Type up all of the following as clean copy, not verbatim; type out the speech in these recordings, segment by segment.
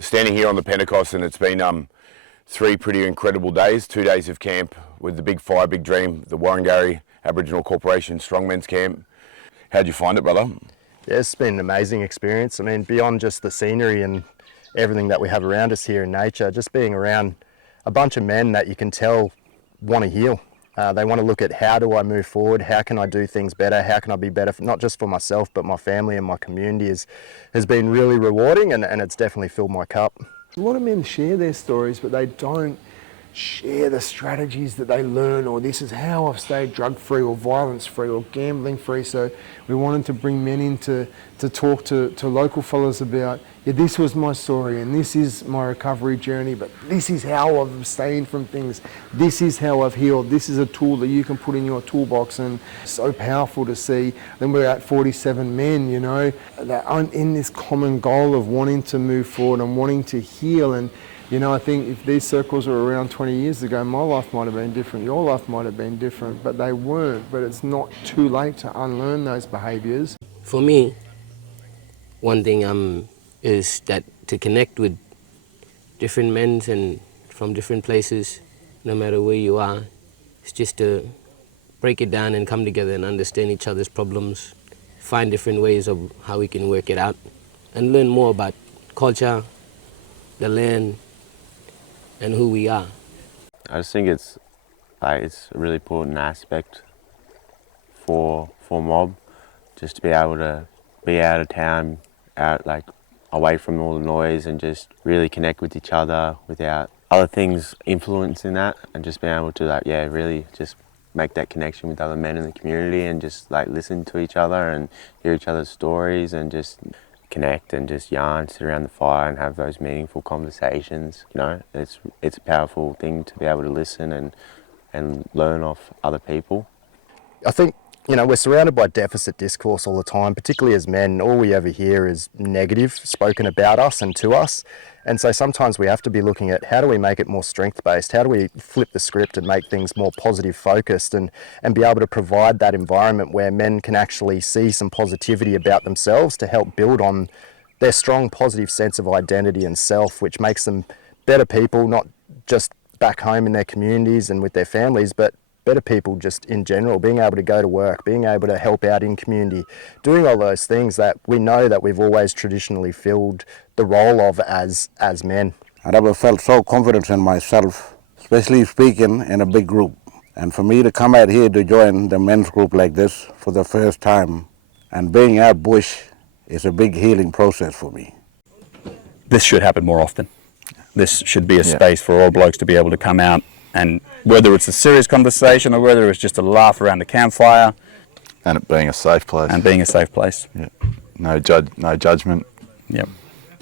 standing here on the Pentecost, and it's been 3 pretty incredible days, 2 days of camp with the Big Fire, Big Dream, the Warringah Aboriginal Corporation Strongmen's Camp. How'd you find it, brother? Yeah, it's been an amazing experience. I mean, beyond just the scenery and everything that we have around us here in nature, just being around a bunch of men that you can tell want to heal. They want to look at, how do I move forward? How can I do things better? How can I be better, not just for myself, but my family and my community has been really rewarding, and it's definitely filled my cup. A lot of men share their stories, but they don't share the strategies that they learn, or this is how I've stayed drug-free or violence-free or gambling-free. So we wanted to bring men in to talk to local fellas about, yeah, this was my story and this is my recovery journey, but this is how I've abstained from things. This is how I've healed. This is a tool that you can put in your toolbox, and so powerful to see. Then we're at 47 men, you know, that are in this common goal of wanting to move forward and wanting to heal. And you know, I think if these circles were around 20 years ago, my life might have been different, your life might have been different, but they weren't. But it's not too late to unlearn those behaviours. For me, one thing is that to connect with different men and from different places, no matter where you are, it's just to break it down and come together and understand each other's problems, find different ways of how we can work it out, and learn more about culture, the land, and who we are. I just think it's a really important aspect for mob, just to be able to be out of town, away from all the noise, and just really connect with each other without other things influencing that, and just being able to really just make that connection with other men in the community, and just listen to each other and hear each other's stories, and just connect and just yarn, sit around the fire and have those meaningful conversations. You know, it's a powerful thing to be able to listen and learn off other people. I think, you know, we're surrounded by deficit discourse all the time, particularly as men. All we ever hear is negative spoken about us and to us. And so sometimes we have to be looking at, how do we make it more strength-based? How do we flip the script and make things more positive-focused, and be able to provide that environment where men can actually see some positivity about themselves to help build on their strong positive sense of identity and self, which makes them better people, not just back home in their communities and with their families, but better people just in general, being able to go to work, being able to help out in community, doing all those things that we know that we've always traditionally filled the role of as men. I never felt so confident in myself, especially speaking in a big group. And for me to come out here to join the men's group like this for the first time, and being out bush, is a big healing process for me. This should happen more often. This should be a space for all blokes to be able to come out, and whether it's a serious conversation or whether it's just a laugh around the campfire. And it being a safe place. And being a safe place. Yeah. No judgment. Yep.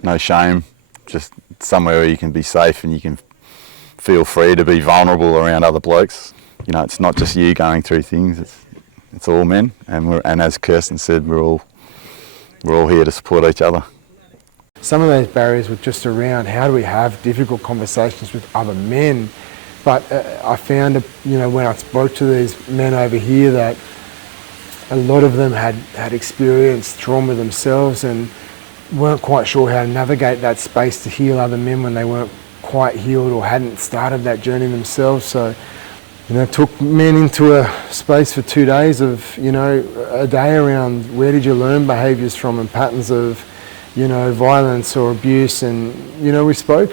No shame. Just somewhere where you can be safe and you can feel free to be vulnerable around other blokes. You know, it's not just you going through things, it's all men, and as Kirsten said, we're all here to support each other. Some of those barriers were just around, how do we have difficult conversations with other men? But I found, when I spoke to these men over here, that a lot of them had experienced trauma themselves and weren't quite sure how to navigate that space to heal other men when they weren't quite healed or hadn't started that journey themselves. So, took men into a space for 2 days of, a day around where did you learn behaviours from and patterns of, violence or abuse. And, we spoke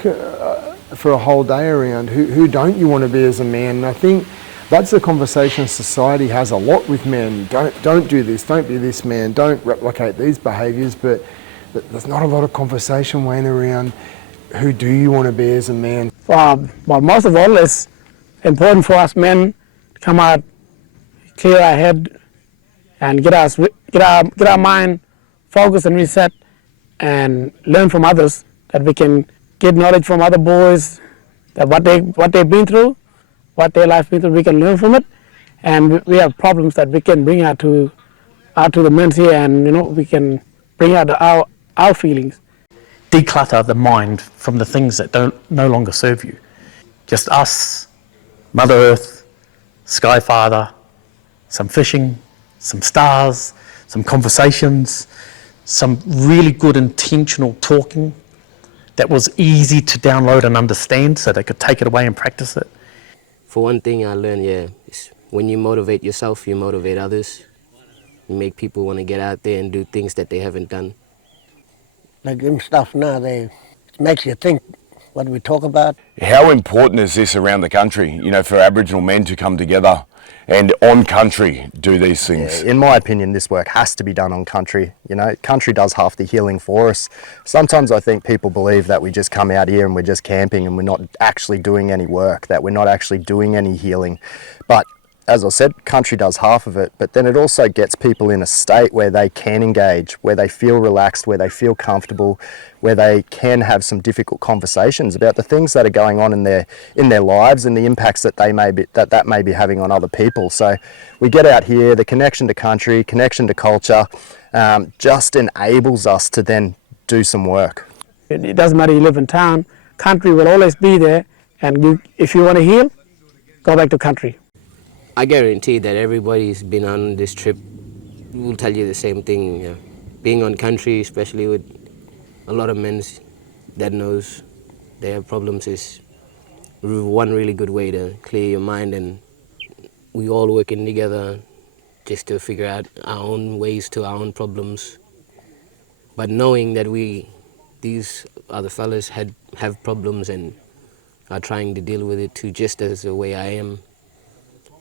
for a whole day around who don't you want to be as a man. And I think that's the conversation society has a lot with men. Don't do this, don't be this man, don't replicate these behaviours, but there's not a lot of conversation, Wayne, around who do you want to be as a man. But most of all, it's important for us men to come out, clear our head, and get our mind focused and reset, and learn from others, that we can get knowledge from other boys, that what they've been through, what their life been through, we can learn from it, and we have problems that we can bring out to the men here, and we can bring out our feelings. Declutter the mind from the things that no longer serve you. Just us, Mother Earth, Sky Father, some fishing, some stars, some conversations, some really good intentional talking, that was easy to download and understand so they could take it away and practice it. For one thing I learned, is when you motivate yourself, you motivate others. You make people want to get out there and do things that they haven't done. Like them stuff now, it makes you think what we talk about. How important is this around the country, you know, for Aboriginal men to come together and on country do these things? In my opinion, this work has to be done on country. You know, country does half the healing for us. Sometimes I think people believe that we just come out here and we're just camping and we're not actually doing any work, that we're not actually doing any healing. But as I said, country does half of it, but then it also gets people in a state where they can engage, where they feel relaxed, where they feel comfortable, where they can have some difficult conversations about the things that are going on in their lives and the impacts that they may be having on other people. So we get out here, the connection to country, connection to culture, just enables us to then do some work. It doesn't matter you live in town, country will always be there, and if you want to heal, go back to country. I guarantee that everybody who's been on this trip will tell you the same thing. You know, being on country, especially with a lot of men that knows they have problems, is one really good way to clear your mind, and we all working together just to figure out our own ways to our own problems. But knowing that these other fellas have problems and are trying to deal with it too, just as the way I am,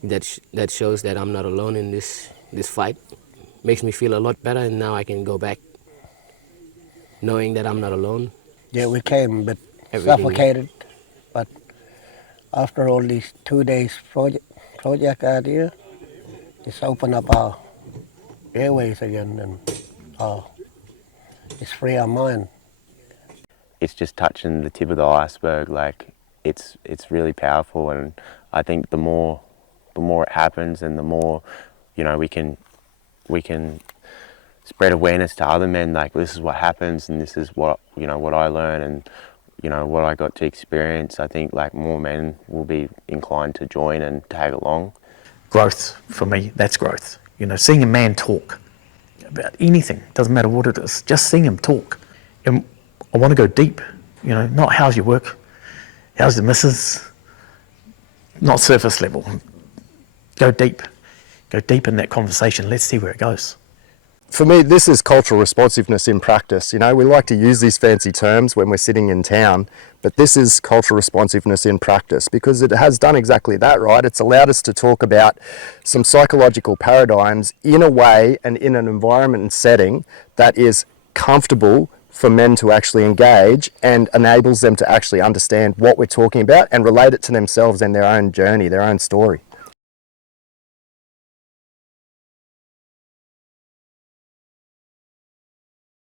that shows that I'm not alone in this fight. Makes me feel a lot better, and now I can go back knowing that I'm not alone. Yeah, we came a bit suffocated, but after all these 2 days project out here, just open up our airways again and just free our mind. It's just touching the tip of the iceberg. Like it's really powerful, and I think the more it happens, and the more, you know, we can spread awareness to other men. Like, this is what happens, and this is what, you know, what I learned, and, you know, what I got to experience. I think like more men will be inclined to join and tag along. Growth, for me, that's growth. You know, seeing a man talk about anything, doesn't matter what it is, just seeing him talk. And I want to go deep, you know, not how's your work, how's the missus, not surface level. Go deep in that conversation. Let's see where it goes. For me, this is cultural responsiveness in practice. You know, we like to use these fancy terms when we're sitting in town, but this is cultural responsiveness in practice, because it has done exactly that, right? It's allowed us to talk about some psychological paradigms in a way and in an environment and setting that is comfortable for men to actually engage and enables them to actually understand what we're talking about and relate it to themselves and their own journey, their own story.